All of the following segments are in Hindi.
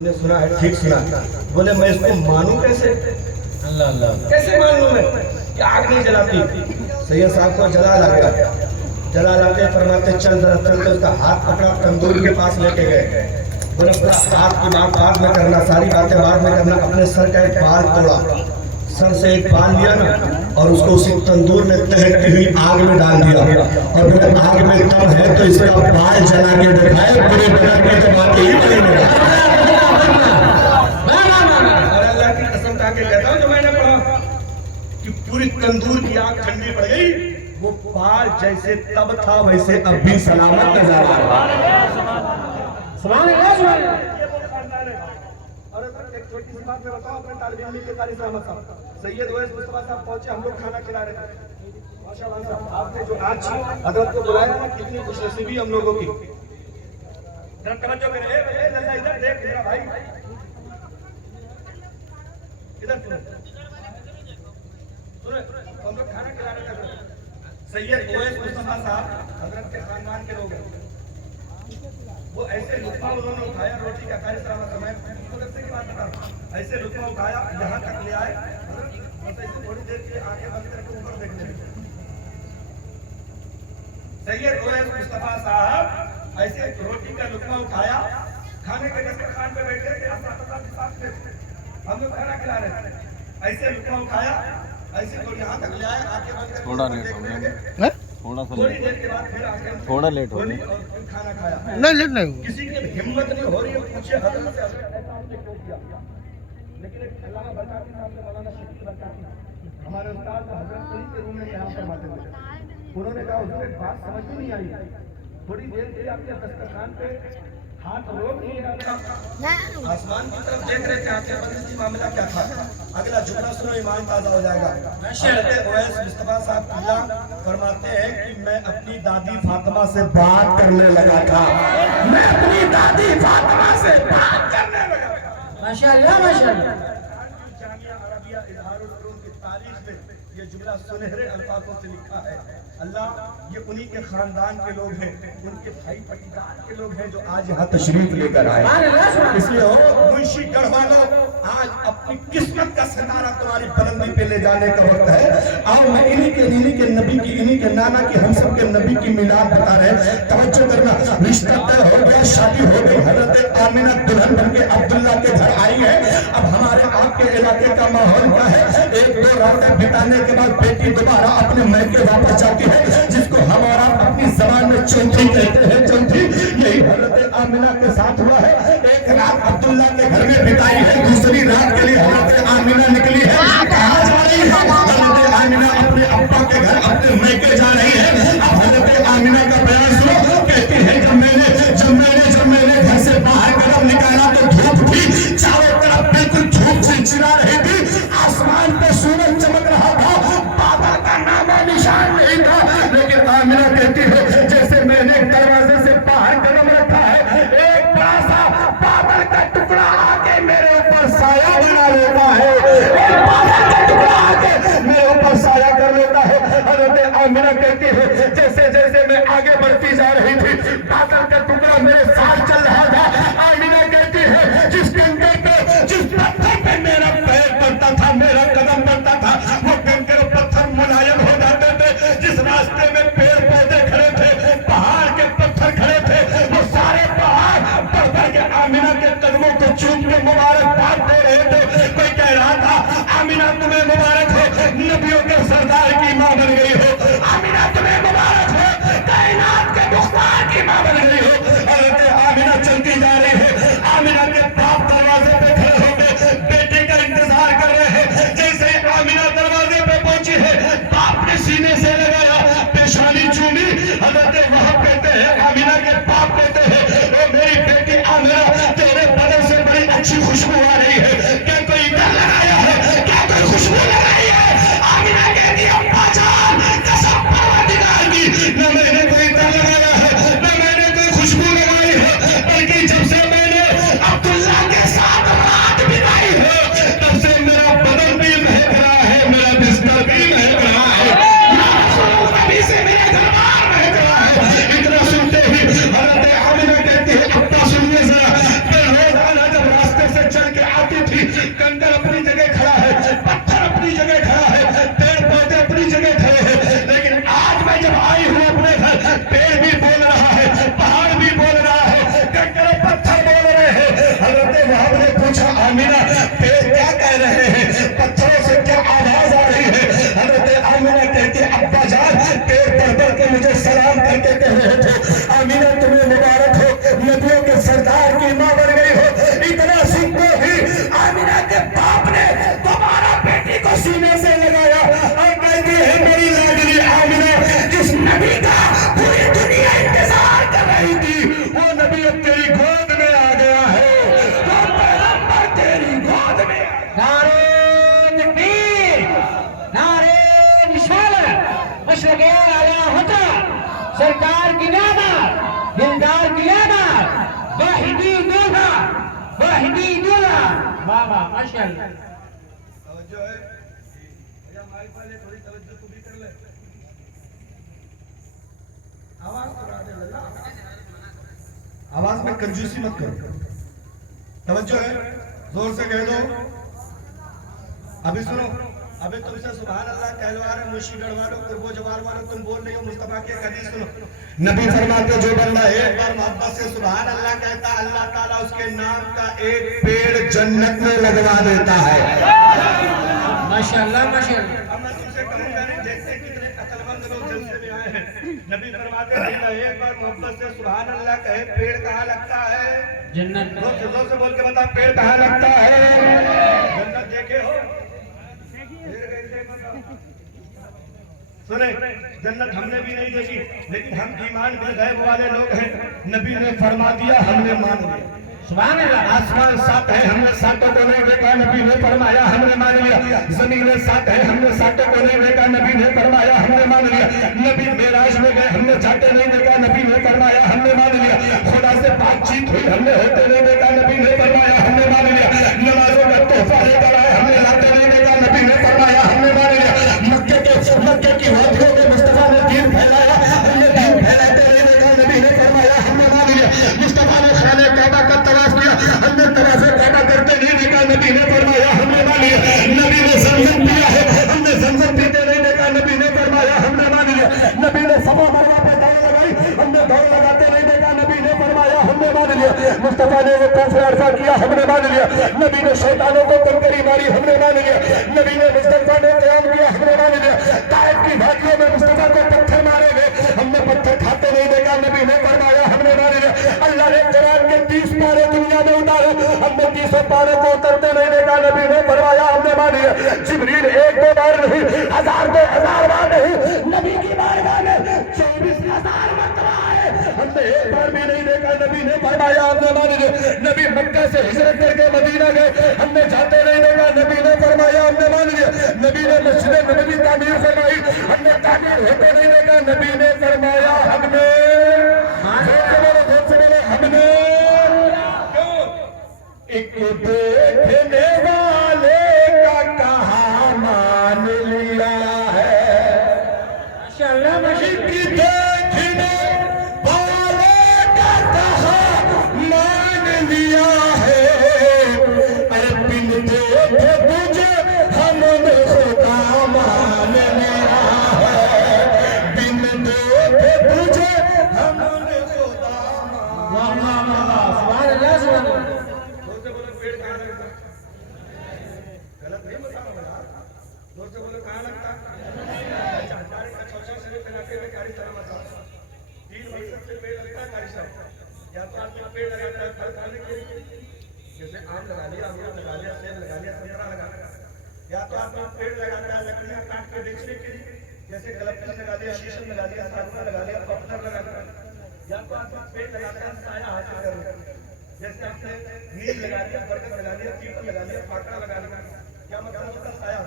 ने सुना है, ठीक सुना। बोले मैं इसको मानूं कैसे? अल्लाह अल्लाह कैसे मान लूं मैं कि आग नहीं जलाती? सैयद साहब को जला लाते फरमाते चल जरा चल के उसका हाथ पकड़ा, तंदूर के पास लेके गए। बोले पूरा हाथ की बात बाद में करना, सारी बातें बाद में करना। अपने सर का एक बाल तोड़ा, सर से एक बाल लिया ना और उसको उसी तंदूर में तहकती हुई आग में डाल दिया। और फिर आग में दम है तो इसका बाल जला के दिखाए, पूरे बदन में तो बात ही बनी। के कहता हूं जो मैंने पढ़ा कि पूरी तंदूर की आग ठंडी पड़ गई, वो बाल जैसे तब था वैसे अब भी सलामत नजर आ रहा है। और एक छोटी सी बात मैं बताऊं अपने तालिब इल्म के कारी साहब सैयद ओवैस मुस्तफा साहब पहुंचे, हम लोग खाना खिला रहे थे। माशाअल्लाह साहब आपने जो आज हजरत को बुलाया ना, कितनी खुशनसीबी हम लोगों की। जरा तवज्जो करें, ए लल्ला इधर देख मेरा भाई, इधर सुनो, हम लोग खाना खिला रहे थे। सैयद ओवैस मुस्तफा साहब हजरत के खानदान के लोग हैं। वो ऐसे लुत्फा उन्होंने उठाया, रोटी का कार्यक्रम समय मदरसे की बात बता, ऐसे लुत्फा उठाया यहाँ तक ले आए, बस ऐसे थोड़ी देर के आंखें बंद करके ऊपर देखने लगे। सैयद ओवैस मुस्तफा साहब ऐसे रोटी का लुत्फा उठाया, खाने के दस्तरखान पे बैठे थे, हम लोग खाना खिला रहे थे, ऐसे लुत्फा उठाया, ऐसे तो यहाँ तक ले आए, आंखें बंद करके थोड़ा लेट हो गया, थोड़ी देर के बाद फिर आंखें थोड़ा लेट हो गया, खाना खाया। नहीं लेट नहीं, किसी की हिम्मत नहीं हो रही है पूछे हजरत से ऐसा हमने क्यों किया। लेकिन एक अल्लामा बरकाती साहब से मौलाना शफीक बरकाती हमारे उस्ताद हजरत अली के रूम में क्या फरमाते थे, उन्होंने कहा हुजूर एक बात समझ में नहीं आई, थोड़ी देर के लिए आपके दस्तरखान पे हाथ रोक लिया, आसमान की तरफ देख रहे थे, आंखें बंद थी, मामला क्या था? अगला जुमला सुनो, ईमान ताजा हो जाएगा। हज़रत ओवैस मुस्तफा साहब अल्लाह फरमाते हैं कि मैं अपनी दादी फातिमा से बात करने लगा था, मैं अपनी दादी फातिमा से बात करने लगा था। माशाअल्लाह माशाअल्लाह। जामिया अरबिया इज़हारुल उलूम की तारीख में ये जुमला सुनहरे अल्फाजों से लिखा है। अल्लाह ये उन्हीं के खानदान के लोग हैं, उनके भाई पटीदार के लोग हैं जो आज यहाँ तशरीफ लेकर आए। इसलिए हो मुंशी गढ़वालो, आज अपनी किस्मत का सितारा तुम्हारी बुलंदी पे ले जाने का वक्त है। आओ मैं इन्हीं के नबी की, इन्हीं के नाना की, हम सब के नबी की मिलाद बता रहे। तवज्जो करना, रिश्ता तय हो गया, शादी हो गई, हजरत आमिना दुल्हन बन के अब्दुल्ला के घर आई है। अब हमारे आपके इलाके का माहौल क्या है? एक दो रातें बिताने के बाद बेटी दोबारा अपने मैके वापस जाती है, जिसको हमारा अपनी जबान में चौथी कहते हैं। चौथी यही हजरत आमिना के साथ हुआ है। एक रात अब्दुल्ला के घर में बिताई है, दूसरी रात के लिए हजरत आमिना निकली है। कहाँ जा रही है? हजरत आमिना अपने अब्बा के घर, अपने मैके जा रही है। अब हजरत आमिना का बयान सुनो, कहती है जब मैंने घर से बाहर कदम निकाला तो धूप थी, चारों तरफ बिल्कुल धूप से चिरा रही थी, आसमान पे सूरज चमक रहा था, बादल का नामो निशान नहीं था। लेकिन आमिना कहती है जैसे मैंने दरवाजे से बाहर कदम रखा है, एक बड़ा सा बादल का टुकड़ा आके मेरे ऊपर साया बना लेता है, एक बादल का टुकड़ा आके मेरे ऊपर साया कर लेता है। हज़रत आमिना कहती है जैसे जैसे मैं आगे बढ़ती जा रही थी, बादल का टुकड़ा मेरे साथ चल रहा था। आमिना कहती है जिस कंकर पे, जिस पत्थर पे मेरा पैर पड़ता था, मेरा कदम पड़ता था, वो कंकर पत्थर मुलायम हो जाते थे। जिस रास्ते में पेड़ पौधे खड़े थे, पहाड़ के पत्थर खड़े थे, वो सारे पहाड़ पत्थर के आमिना के कदमों को चूम के मुबारकबाद दे रहे थे। कोई कह रहा था आमिना तुम्हें मुबारक हो, नबियों के सरदार की मां बन गई हो, आमिना तुम्हें मुबारक हो, कायनात के मुख्तार की मां बन गई हो। हज़रत आमिना चलती जा रही है, आमिना के बाप दरवाजे पे खड़े हो गए, बेटे का इंतजार कर रहे हैं। जैसे आमिना दरवाजे पे पहुंची है, बाप ने सीने से लगाया, पेशानी चूमी। हज़रत वहाब कहते हैं, आमिना के बाप कहते हैं ओ मेरी बेटी आमिना, तेरे बदन से बड़ी अच्छी खुशबू आ रही है, क्या कोई इधर लगाया है, क्या कोई खुशबू लगाई है? आमिना कहती है अम्मा जान, कसम परवरदिगार की, न मैंने कोई इधर लगाया है, न मैंने कोई खुशबू लगाई है, बल्कि जब से मैंने अब्दुल्ला के साथ रात बिताई है, तब से मेरा बदन भी महक रहा है, मेरा बिस्तर भी महक रहा है, तभी से मेरा दरबार महक रहा है। इतना सुनते ही हज़रत आमिना कहती है अब्बा सुनिए जरा, मैं रोजाना जब रास्ते हमीदुल्लाह। वाह वाह माशाअल्लाह। तवज्जो है भैया, माइक वाले थोड़ी तवज्जो तू भी कर ले। आवाज करा दे लल्ला, आवाज में कंजूसी मत करो। तवज्जो है, जोर से कह दो। अभी सुनो, अभी तुमसे सुभान अल्लाह कहलवा रहे मुशीगढ़ वालों, कुर्बो जवार वालों, तुम बोल रहे हो मुस्तफा के हदीस सुनो। नबी फरमाते जो बंदा एक बार मोहब्बत से सुभान अल्लाह कहता, अल्लाह ताला उसके नाम का एक पेड़ जन्नत में लगवा देता है। माशाअल्लाह माशाअल्लाह। अब मैं तुमसे कहूंगा नहीं, देखते कितने अक्लमंद लोग जलसे में आए हैं। नबी फरमाते बंदा एक बार मोहब्बत से सुभान अल्लाह कहे, पेड़ कहाँ लगता है? जन्नत में। जोर से बोल के बता, पेड़ कहाँ लगता है? जन्नत देखे हो? सुने, जन्नत हमने भी नहीं देखी, लेकिन हम ईमान बिल गैब वाले लोग हैं। नबी ने फरमा दिया, हमने मान लिया। सुभान अल्लाह। आसमान सात है, हमने सातों को नहीं देखा, नबी ने फरमाया हमने मान लिया। जमीन सात है, हमने सातों को नहीं देखा, नबी ने फरमाया हमने मान लिया। नबी मेराज में गए, हमने छाते नहीं देखा, नबी ने फरमाया हमने मान लिया। खुदा से बातचीत हुई, हमने होते नहीं देखा, नबी ने फरमाया हमने मान लिया। नमाजों का तोहफा लेकर आए, हमने लाते नहीं देखा, नबी ने फरमाया हमने मान लिया। मक्के की वादियों में मुस्तफा ने दीन फैलाया, हमने दीन फैलाते नहीं देखा, नबी ने फरमाया हमने मान लिया। मुस्तफा ने खाने काबा का तवाफ किया, हमने तवाफ काबा करते नहीं देखा, नबी ने फरमाया हमने मान लिया। नबी ने ज़मज़म पिया है, हमने ज़मज़म पीते नहीं देखा, नबी ने फरमाया हमने मान लिया। नबी ने सफा मरवा पे दौड़ लगाई, हमने दौड़ लगाते नहीं देखा, नबी ने फरमाया हमने मान लिया। मुस्तफा ने वो तूफ़ अर्ज़ा किया, हमने मान लिया। नबी ने शैतानों को कंकरी मारी, हमने मान लिया। नबी ने मुस्तफा ने क़याम किया, हमने मान लिया। ताइफ की घाटियों में मुस्तफा को पत्थर मारे गए, हमने पत्थर खाते नहीं देखा, नबी ने फरमाया हमने मान लिया। अल्लाह ने कुरान के 30 पारे दुनिया में उतारे, हमने 30 पारे को उतरते नहीं देखा, नबी ने फरमाया हमने मान लिया। जिब्रील 1-2 बार नहीं, 1000-2000 बार नहीं, नबी की बारगाह में 24,000 मरतबा आए, हमने एक बार भी नहीं देखा, नबी ने फरमाया हमने मान लिया। नबी मक्का से हिजरत करके मदीना गए, हमने जाते नहीं देखा, नबी ने फरमाया हमने मान लिया। नबी ने मस्जिद नबवी तामीर फरमाई, हमने तामीर होते नहीं देखा, नबी ने फरमाया हमने हमने एक देखने वाले का कहा मान लिया है। माशाअल्लाह माशाअल्लाह। एक देखने वाले का कहा मान लिया है। अरे बिन देखे तुझे हमने खुदा मान लिया है। बिन देखे तुझे हमने खुदा वाह वाह वाह। सुभान अल्लाह सुभान अल्लाह। जोर से बोलो, पेड़ कहाँ लगता? गलत नहीं बताओ यार, जोर से बोलो कहाँ लगता? अच्छा, हमारे का चौसा शरीफ इलाके में कारी तरह मचा 3 मकसद से पेड़ लगता है कारी साहब। या तो आपका पेड़ लगाता है फल खाने के लिए, जैसे आम लगा लिया, अमरूद लगा लिया, सेब लगा लिया, संतरा लगा लिया। या तो आपका पेड़ लगाता है लकड़ियाँ काट के बेचने के लिए, जैसे गलपन लगा दिया, शीशम लगा दिया, सागवान लगा दिया, पत्थर लगा दिया। या तो आपका पेड़ लगाता है साया हासिल करने, जैसे आपने नीम लगा दिया, बरगद लगा दिया, पीपल लगा दिया, फाकड़ा लगा दिया। क्या मतलब उसका साया?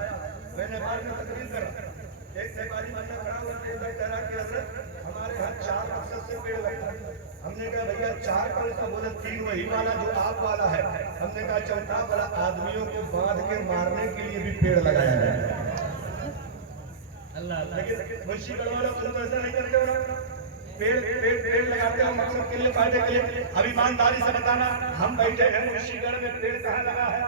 मैंने बार में तकरीर करा, एक व्यापारी बंदा खड़ा हुआ थे, कह रहा कि हज़रत हमारे यहाँ 4 मकसद से पेड़ लगता है। हमने कहा भैया 4 कौन सा? बोले 3 वही वाला जो आप वाला है। हमने कहा चौथा वाला आदमियों को बांध के मारने के लिए भी पेड़ लगाया जाए। लेकिन मुंशीगढ़ वाला तुम तो ऐसा नहीं करते हो ना, पेड़ लगाते हो मकसद के लिए, फायदे के लिए। अब ईमानदारी से बताना, हम बैठे हैं मुंशीगढ़ में, पेड़ कहाँ लगा है?